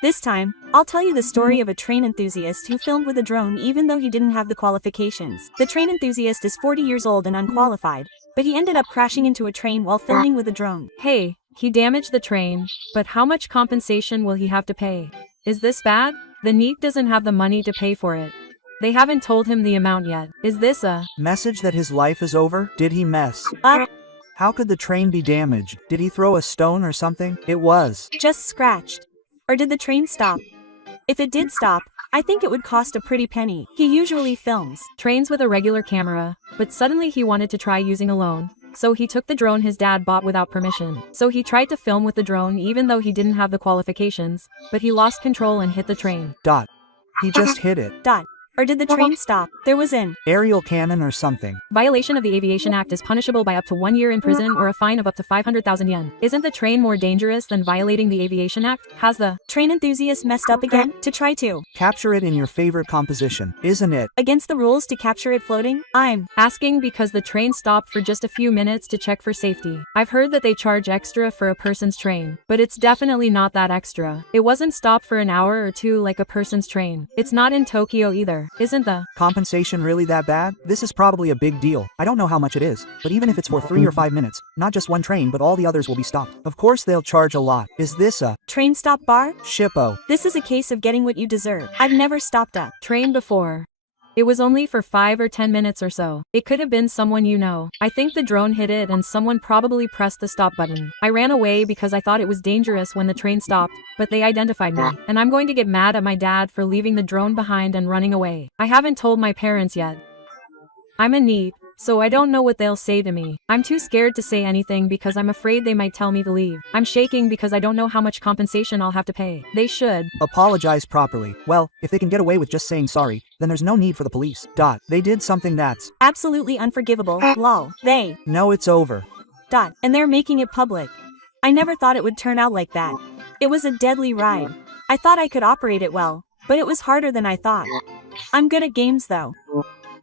This time, I'll tell you the story of a train enthusiast who filmed with a drone even though he didn't have the qualifications. The train enthusiast is 40 years old and unqualified, but he ended up crashing into a train while filming with a drone. Hey, he damaged the train, but how much compensation will he have to pay? Is this bad? The NEET doesn't have the money to pay for it. They haven't told him the amount yet. Is this a message that his life is over? Did he mess? How could the train be damaged? Did he throw a stone or something? It was just scratched. Or did the train stop? If it did stop, I think it would cost a pretty penny. He usually films trains with a regular camera, but suddenly he wanted to try using alone. So he took the drone his dad bought without permission. So he tried to film with the drone even though he didn't have the qualifications, but he lost control and hit the train. He just hit it. Or did the train stop? There was an aerial cannon or something. Violation of the Aviation Act is punishable by up to 1 year in prison or a fine of up to 500,000 yen. Isn't the train more dangerous than violating the Aviation Act? Has the train enthusiast messed up again to try to capture it in your favorite composition, isn't it? Against the rules to capture it floating? I'm asking because the train stopped for just a few minutes to check for safety. I've heard that they charge extra for a person's train, but it's definitely not that extra. It wasn't stopped for an hour or two like a person's train. It's not in Tokyo either. Isn't the compensation really that bad? This is probably a big deal. I don't know how much it is, but even if it's for 3 or 5 minutes, not just one train but all the others will be stopped. Of course they'll charge a lot. Is this a train stop bar? Shippo. This is a case of getting what you deserve. I've never stopped a train before. It was only for 5 or 10 minutes or so. It could have been someone you know. I think the drone hit it and someone probably pressed the stop button. I ran away because I thought it was dangerous when the train stopped, but they identified me. And I'm going to get mad at my dad for leaving the drone behind and running away. I haven't told my parents yet. I'm a NEET, so I don't know what they'll say to me. I'm too scared to say anything because I'm afraid they might tell me to leave. I'm shaking because I don't know how much compensation I'll have to pay. They should apologize properly. Well, if they can get away with just saying sorry, then there's no need for the police. They did something that's absolutely unforgivable. Lol. They know it's over. And they're making it public. I never thought it would turn out like that. It was a deadly ride. I thought I could operate it well, but it was harder than I thought. I'm good at games though.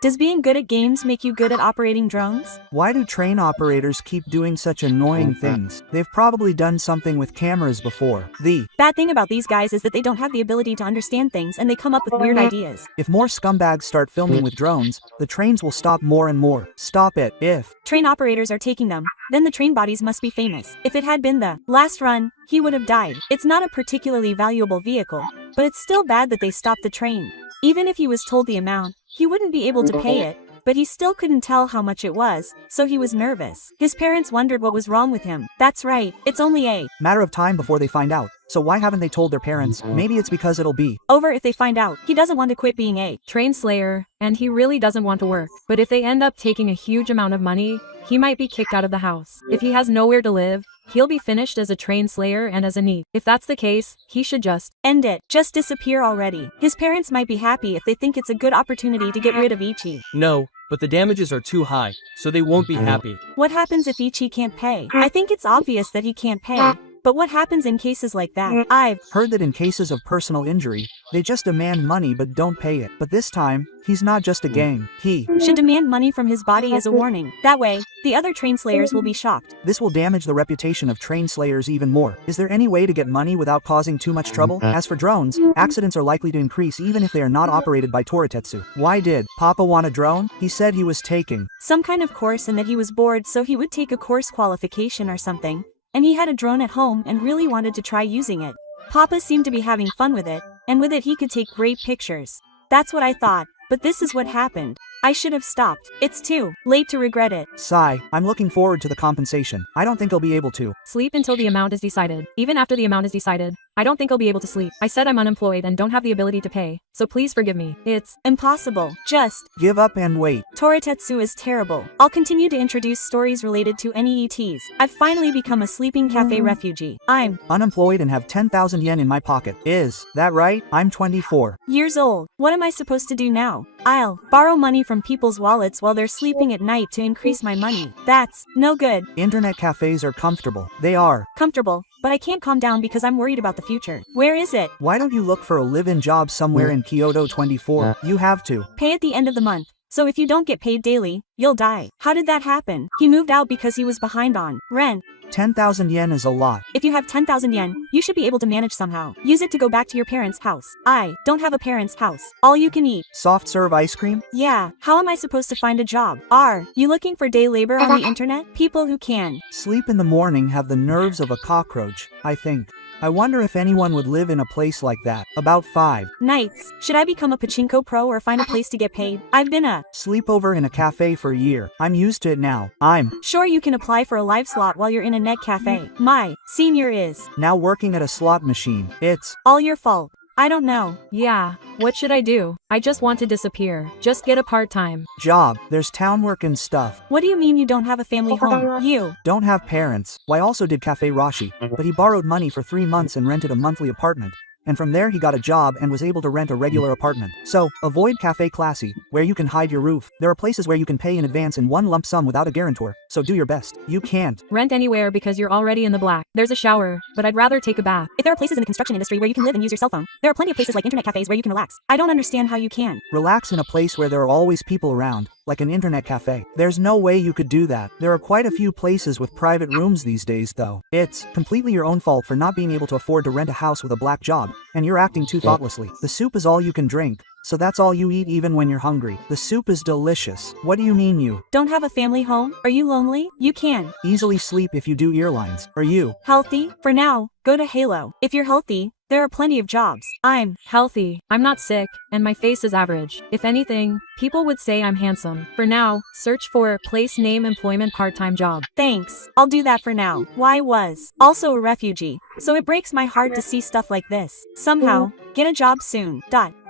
Does being good at games make you good at operating drones? Why do train operators keep doing such annoying things? They've probably done something with cameras before. The bad thing about these guys is that they don't have the ability to understand things and they come up with weird ideas. If more scumbags start filming with drones, the trains will stop more and more. Stop it. If train operators are taking them, then the train bodies must be famous. If it had been the last run, he would have died. It's not a particularly valuable vehicle, but it's still bad that they stopped the train. Even if he was told the amount, he wouldn't be able to pay it, but he still couldn't tell how much it was, so he was nervous. His parents wondered what was wrong with him. That's right, it's only a matter of time before they find out. So why haven't they told their parents? Maybe it's because it'll be over if they find out. He doesn't want to quit being a train slayer, and he really doesn't want to work. But if they end up taking a huge amount of money, he might be kicked out of the house. If he has nowhere to live, he'll be finished as a train slayer and as a NEET. If that's the case, he should just end it. Just disappear already. His parents might be happy if they think it's a good opportunity to get rid of Ichi. No, but the damages are too high, so they won't be happy. What happens if Ichi can't pay? I think it's obvious that he can't pay. But what happens in cases like that? I've heard that in cases of personal injury, they just demand money but don't pay it. But this time, he's not just a gang. He should demand money from his body as a warning. That way, the other train slayers will be shocked. This will damage the reputation of train slayers even more. Is there any way to get money without causing too much trouble? As for drones, accidents are likely to increase even if they are not operated by Toritetsu. Why did Papa want a drone? He said he was taking some kind of course and that he was bored, so he would take a course qualification or something. And he had a drone at home and really wanted to try using it. Papa seemed to be having fun with it, and with it he could take great pictures. That's what I thought, but this is what happened. I should have stopped. It's too late to regret it. Sigh. I'm looking forward to the compensation. I don't think I'll be able to sleep until the amount is decided. Even after the amount is decided, I don't think I'll be able to sleep. I said I'm unemployed and don't have the ability to pay, so please forgive me. It's impossible. Just give up and wait. Toritetsu is terrible. I'll continue to introduce stories related to NEETs. I've finally become a sleeping cafe refugee. I'm unemployed and have 10,000 yen in my pocket. Is that right? I'm 24 years old. What am I supposed to do now? I'll borrow money from people's wallets while they're sleeping at night to increase my money. That's no good. Internet cafes are comfortable. They are comfortable, but I can't calm down because I'm worried about the future. Where is it? Why don't you look for a live-in job somewhere in Kyoto 24? You have to pay at the end of the month. So if you don't get paid daily, you'll die. How did that happen? He moved out because he was behind on rent. 10,000 yen is a lot. If you have 10,000 yen, you should be able to manage somehow. Use it to go back to your parents' house. I don't have a parents' house. All you can eat. Soft serve ice cream? Yeah, how am I supposed to find a job? Are you looking for day labor on the internet? People who can Sleep in the morning have the nerves of a cockroach, I think. I wonder if anyone would live in a place like that. About 5. nights. Should I become a pachinko pro or find a place to get paid? I've been a Sleepover in a cafe for a year. I'm used to it now. I'm sure you can apply for a live slot while you're in a net cafe. My senior is now working at a slot machine. It's all your fault. I don't know. Yeah, what should I do? I just want to disappear. Just get a part-time job. There's town work and stuff. What do you mean you don't have a family home? You Don't have parents. Well, I also did Cafe Rashi, but he borrowed money for 3 months and rented a monthly apartment. And from there he got a job and was able to rent a regular apartment. So, avoid Cafe Classy, where you can hide your roof. There are places where you can pay in advance in one lump sum without a guarantor, so do your best. You can't rent anywhere because you're already in the black. There's a shower, but I'd rather take a bath. If there are places in the construction industry where you can live and use your cell phone, there are plenty of places like internet cafes where you can relax. I don't understand how you can. relax in a place where there are always people around, like an internet cafe. There's no way you could do that. There are quite a few places with private rooms these days though. It's completely your own fault for not being able to afford to rent a house with a black job, and you're acting too thoughtlessly. The soup is all you can drink, so that's all you eat even when you're hungry. The soup is delicious. What do you mean you Don't have a family home? Are you lonely? You can easily sleep if you do earlines? Are you healthy? For now, go to Halo. If you're healthy, there are plenty of jobs. I'm Healthy. I'm not sick, and my face is average. If anything, people would say I'm handsome. For now, search for place name employment part-time job. thanks. I'll do that for now. Why was also a refugee, so it breaks my heart to see stuff like this. Somehow, get a job soon.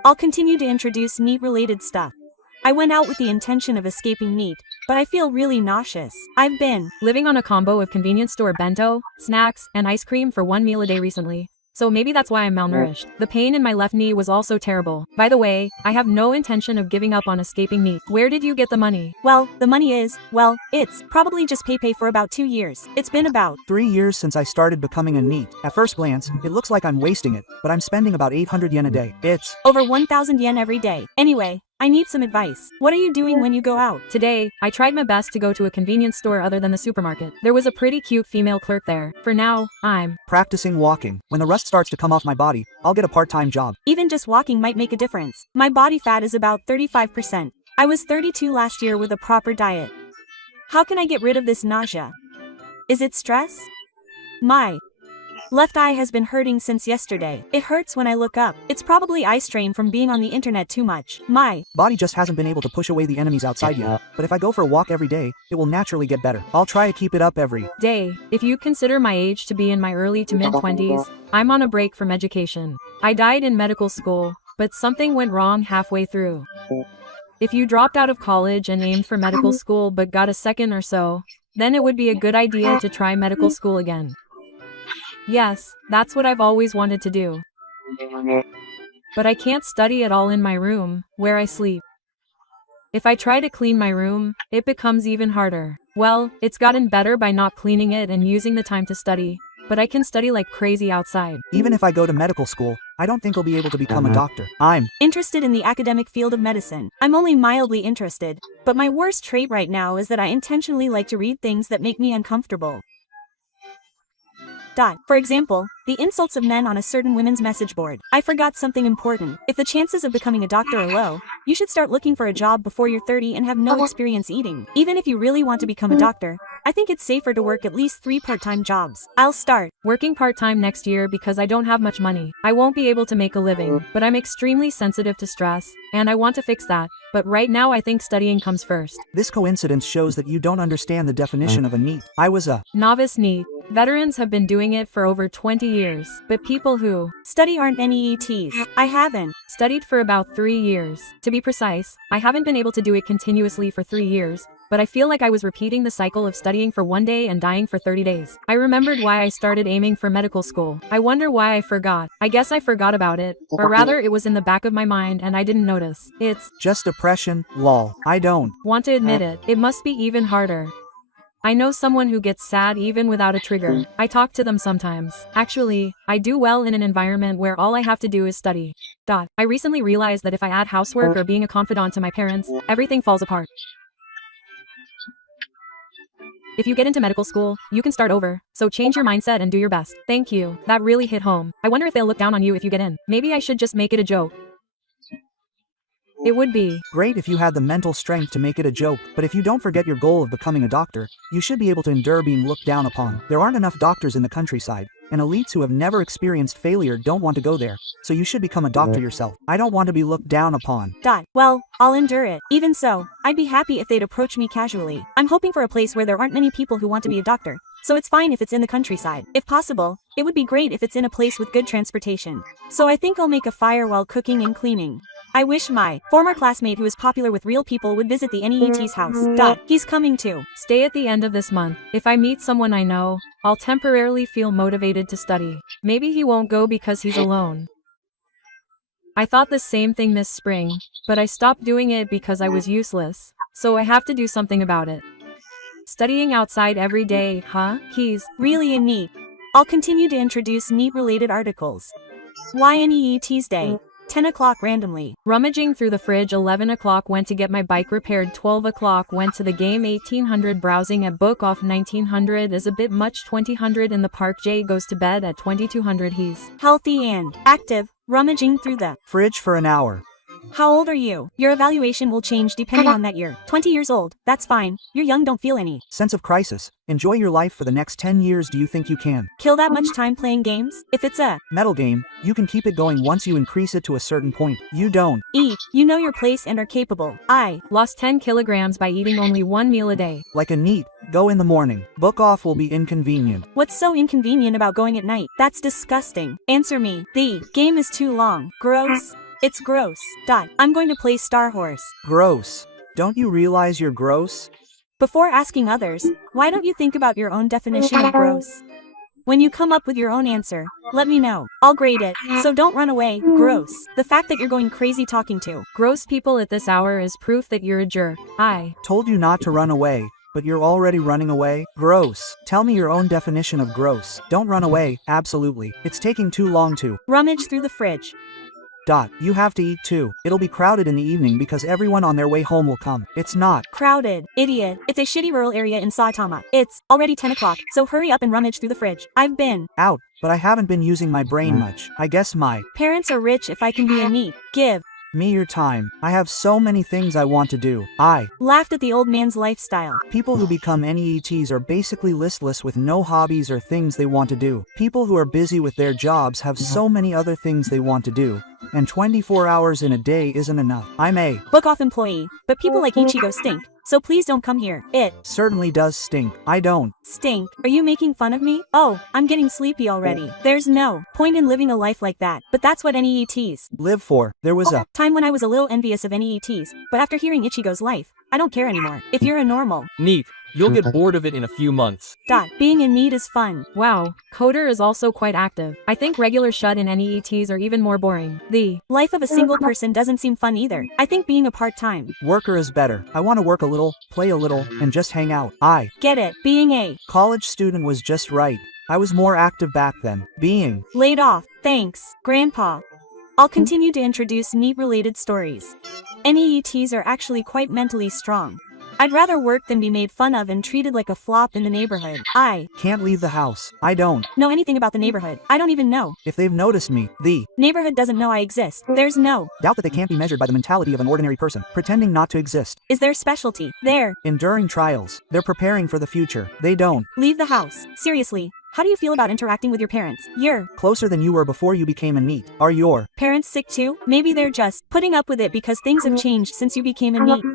I'll continue to introduce NEET related stuff. I went out with the intention of escaping NEET, but I feel really nauseous. I've been Living on a combo of convenience store bento, snacks, and ice cream for one meal a day recently. So maybe that's why I'm malnourished. The pain in my left knee was also terrible. By the way, I have no intention of giving up on escaping NEET. Where did you get the money? well, the money is, well, it's probably just pay for about 2 years. It's been about 3 years since I started becoming a NEET. At first glance, it looks like I'm wasting it, but I'm spending about 800 yen a day. It's over 1,000 yen every day. Anyway, I need some advice. What are you doing when you go out? Today, I tried my best to go to a convenience store other than the supermarket. There was a pretty cute female clerk there. For now, I'm practicing walking. When the rust starts to come off my body, I'll get a part-time job. Even just walking might make a difference. My body fat is about 35%. I was 32 last year with a proper diet. How can I get rid of this nausea? Is it stress? My left eye has been hurting since yesterday. It hurts when I look up. It's probably eye strain from being on the internet too much. My Body just hasn't been able to push away the enemies outside yet, but if I go for a walk every day, it will naturally get better. I'll try to keep it up every day. If you consider my age to be in my early to mid-20s, I'm on a break from education. I died in medical school, but something went wrong halfway through. If you dropped out of college and aimed for medical school but got a second or so, then it would be a good idea to try medical school again. Yes, that's what I've always wanted to do. But I can't study at all in my room, where I sleep. If I try to clean my room, it becomes even harder. Well, it's gotten better by not cleaning it and using the time to study, but I can study like crazy outside. Even if I go to medical school, I don't think I'll be able to become a doctor. I'm interested in the academic field of medicine. I'm only mildly interested, but my worst trait right now is that I intentionally like to read things that make me uncomfortable. For example, the insults of men on a certain women's message board. I forgot something important. If the chances of becoming a doctor are low, you should start looking for a job before you're 30 and have no experience eating. Even if you really want to become a doctor, I think it's safer to work at least 3 part-time jobs. I'll start working part-time next year because I don't have much money. I won't be able to make a living, but I'm extremely sensitive to stress, and I want to fix that. But right now I think studying comes first. This coincidence shows that you don't understand the definition of a NEET. I was a novice NEET. Veterans have been doing it for over 20 years, but people who study aren't NEETs. I haven't studied for about 3 years. To be precise, I haven't been able to do it continuously for 3 years, but I feel like I was repeating the cycle of studying for 1 day and dying for 30 days. I remembered why I started aiming for medical school. I wonder why I forgot. I guess I forgot about it, or rather it was in the back of my mind and I didn't notice. It's just depression, lol. I don't want to admit it. It must be even harder. I know someone who gets sad even without a trigger. I talk to them sometimes. Actually, I do well in an environment where all I have to do is study. I recently realized that if I add housework or being a confidant to my parents, everything falls apart. If you get into medical school, you can start over. So change your mindset and do your best. Thank you. That really hit home. I wonder if they'll look down on you if you get in. Maybe I should just make it a joke. It would be Great if you had the mental strength to make it a joke, but if you don't forget your goal of becoming a doctor, you should be able to endure being looked down upon. There aren't enough doctors in the countryside, and elites who have never experienced failure don't want to go there, so you should become a doctor yourself. I don't want to be looked down upon. Well, I'll endure it. Even so, I'd be happy if they'd approach me casually. I'm hoping for a place where there aren't many people who want to be a doctor, so it's fine if it's in the countryside. If possible, it would be great if it's in a place with good transportation. So I think I'll make a fire while cooking and cleaning. I wish my former classmate who is popular with real people would visit the NEET's house. He's coming too. stay at the end of this month. If I meet someone I know, I'll temporarily feel motivated to study. Maybe he won't go because he's alone. I thought the same thing this spring, but I stopped doing it because I was useless. So I have to do something about it. Studying outside every day, huh? He's really a NEET. I'll continue to introduce NEET-related articles. Why NEET's Day? 10 o'clock randomly. rummaging through the fridge. 11 o'clock went to get my bike repaired. 12 o'clock went to the game. 1800 browsing at book off. 1900 is a bit much. 2000 in the park. Jay goes to bed at 2200. He's Healthy and active, rummaging through the Fridge for an hour. How old are you? Your evaluation will change depending on that year. 20 years old, that's fine. You're young, don't feel any. Sense of crisis. Enjoy your life for the next 10 years. Do you think you can? Kill that much time playing games? If it's a Metal game, you can keep it going once you increase it to a certain point. You don't. eat, you know your place and are capable. I lost 10 kilograms by eating only one meal a day. Like a NEET, go in the morning. Book off will be inconvenient. What's so inconvenient about going at night? That's disgusting. Answer me. The game is too long. Gross. It's gross. I'm going to play Star Horse. Gross. Don't you realize you're gross? Before asking others, why don't you think about your own definition of gross? When you come up with your own answer, let me know. I'll grade it, so don't run away. Gross. The fact that you're going crazy talking to Gross people at this hour is proof that you're a jerk. I Told you not to run away, but you're already running away? Gross. Tell me your own definition of gross. Don't run away, absolutely. It's taking too long to. rummage through the fridge. You have to eat too. It'll be crowded in the evening because everyone on their way home will come. It's not. Crowded. Idiot. It's a shitty rural area in Saitama. It's already 10 o'clock, so hurry up and rummage through the fridge. I've been Out, but I haven't been using my brain much. I guess my parents are rich. If I can be a NEET, give. me your time. I have so many things I want to do. Laughed at the old man's lifestyle. People who become NEETs are basically listless with no hobbies or things they want to do. People who are busy with their jobs have so many other things they want to do. And 24 hours in a day isn't enough. I'm a Book off employee, but people like Ichigo stink, so please don't come here. It certainly does stink. I don't. stink. Are you making fun of me? Oh, I'm getting sleepy already. There's no point in living a life like that, but that's what NEETs Live for. There was a time when I was a little envious of NEETs, but after hearing Ichigo's life, I don't care anymore. If you're a normal, Neat. You'll get bored of it in a few months. being in NEET is fun. Wow, Coder is also quite active. I think regular shut-in NEETs are even more boring. The Life of a single person doesn't seem fun either. I think being a part-time. worker is better. I want to work a little, play a little, and just hang out. Get it. Being a College student was just right. I was more active back then. Being laid off. Thanks, Grandpa. I'll continue to introduce NEET-related stories. NEETs are actually quite mentally strong. I'd rather work than be made fun of and treated like a flop in the neighborhood. I can't leave the house. I don't. know anything about the neighborhood. I don't even know. If they've noticed me, the Neighborhood doesn't know I exist. There's no doubt that they can't be measured by the mentality of an ordinary person, pretending not to exist. is their specialty. There. Enduring trials. They're preparing for the future. They don't. Leave the house. Seriously. How do you feel about interacting with your parents? You're Closer than you were before you became a NEET. Are your parents sick too? Maybe they're just putting up with it because things have changed since you became a NEET.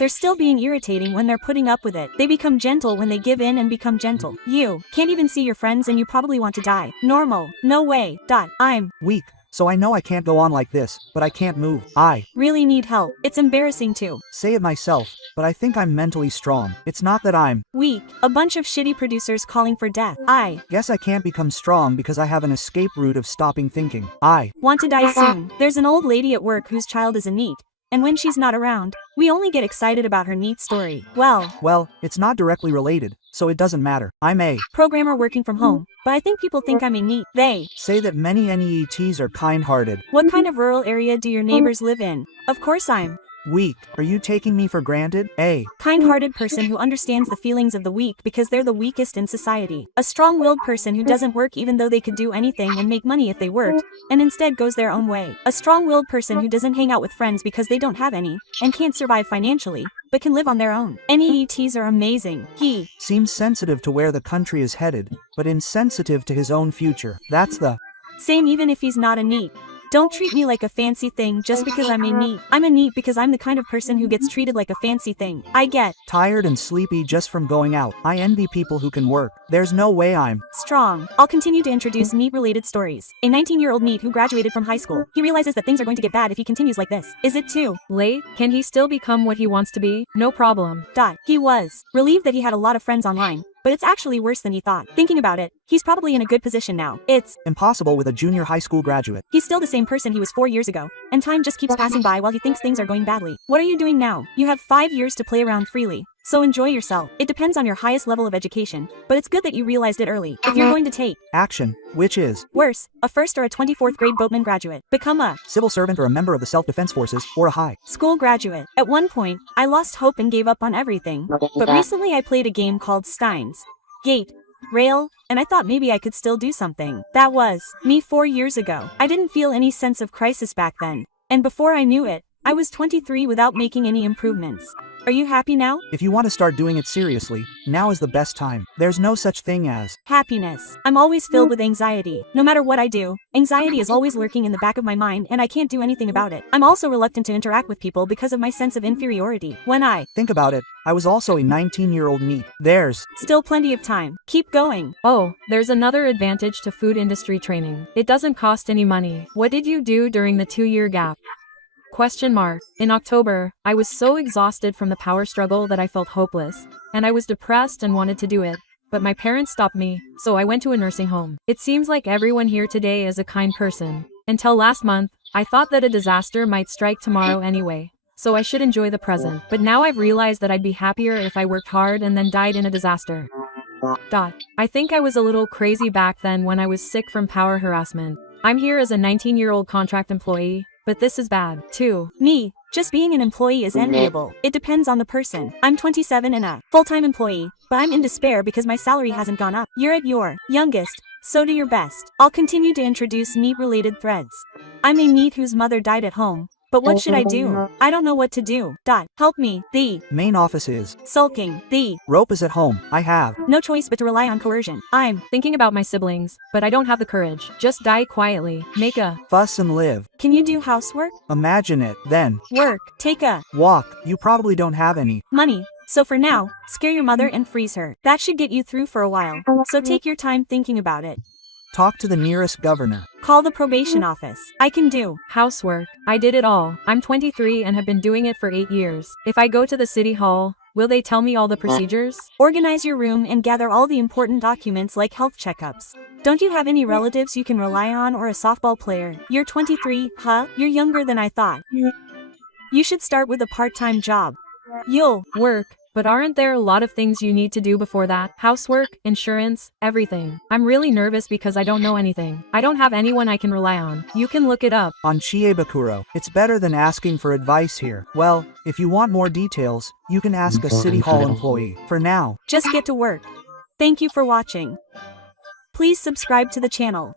They're still being irritating when they're putting up with it. They become gentle when they give in and become gentle. You can't even see your friends and you probably want to die. Normal. No way. I'm weak? So I know I can't go on like this, but I can't move. I really need help. It's embarrassing too. say it myself, but I think I'm mentally strong. It's not that I'm Weak. A bunch of shitty producers calling for death. I guess I can't become strong because I have an escape route of stopping thinking. I want to die soon. There's an old lady at work whose child is a NEET. And when she's not around, we only get excited about her NEET story. well, it's not directly related, so it doesn't matter. I'm a Programmer working from home, but I think people think I'm a NEET. They say that many NEETs are kind-hearted. What kind of rural area do your neighbors live in? Of course I'm Weak. Are you taking me for granted? A. Kind-hearted person who understands the feelings of the weak because they're the weakest in society. A strong-willed person who doesn't work even though they could do anything and make money if they worked, and instead goes their own way. A strong-willed person who doesn't hang out with friends because they don't have any, and can't survive financially, but can live on their own. NEETs are amazing. He Seems sensitive to where the country is headed, but insensitive to his own future. That's the same even if he's not a NEET. Don't treat me like a fancy thing just because I'm a NEET. I'm a NEET because I'm the kind of person who gets treated like a fancy thing. I get tired and sleepy just from going out. I envy people who can work. There's no way I'm strong. I'll continue to introduce NEET-related stories. A 19-year-old NEET who graduated from high school. He realizes that things are going to get bad if he continues like this. Is it too late? Can he still become what he wants to be? No problem. He was relieved that he had a lot of friends online. But it's actually worse than he thought. Thinking about it, he's probably in a good position now. It's impossible with a junior high school graduate. He's still the same person he was 4 years ago, and time just keeps passing by while he thinks things are going badly. What are you doing now? You have 5 years to play around freely. So enjoy yourself. It depends on your highest level of education, but it's good that you realized it early. If you're going to take action, which is worse, a first or a 24th grade boatman graduate, become a civil servant or a member of the self-defense forces, or a high school graduate. At one point, I lost hope and gave up on everything. But recently I played a game called Steins Gate Rail, and I thought maybe I could still do something. That was me 4 years ago. I didn't feel any sense of crisis back then. And before I knew it, I was 23 without making any improvements. Are you happy now? If you want to start doing it seriously, now is the best time. There's no such thing as happiness. I'm always filled with anxiety. No matter what I do, anxiety is always lurking in the back of my mind and I can't do anything about it. I'm also reluctant to interact with people because of my sense of inferiority. When I think about it, I was also a 19-year-old NEET. There's still plenty of time. Keep going. Oh, there's another advantage to food industry training. It doesn't cost any money. What did you do during the 2-year gap? Question mark. In October, I was so exhausted from the power struggle that I felt hopeless, and I was depressed and wanted to do it. But my parents stopped me, so I went to a nursing home. It seems like everyone here today is a kind person. Until last month, I thought that a disaster might strike tomorrow anyway, so I should enjoy the present. But now I've realized that I'd be happier if I worked hard and then died in a disaster. I think I was a little crazy back then when I was sick from power harassment. I'm here as a 19-year-old contract employee, but this is bad, too. Me, just being an employee is enviable. It depends on the person. I'm 27 and a full-time employee, but I'm in despair because my salary hasn't gone up. You're at your youngest, so do your best. I'll continue to introduce NEET-related threads. I'm a NEET whose mother died at home. But what should I do? I don't know what to do. Help me. The main office is sulking. The rope is at home. I have no choice but to rely on coercion. I'm thinking about my siblings, but I don't have the courage. Just die quietly. Make a fuss and live. Can you do housework? Imagine it. Then work. Take a walk. You probably don't have any money. So for now, scare your mother and freeze her. That should get you through for a while. So take your time thinking about it. Talk to the nearest governor. Call the probation office. I can do housework. I did it all. I'm 23 and have been doing it for 8 years. If I go to the city hall, will they tell me all the procedures? Organize your room and gather all the important documents like health checkups. Don't you have any relatives you can rely on or a softball player? You're 23, huh? You're younger than I thought. You should start with a part-time job. You'll work. But aren't there a lot of things you need to do before that? Housework, insurance, everything. I'm really nervous because I don't know anything. I don't have anyone I can rely on. You can look it up. On Chiebakuro. It's better than asking for advice here. Well, if you want more details, you can ask a city hall employee. For now, just get to work. Thank you for watching. Please subscribe to the channel.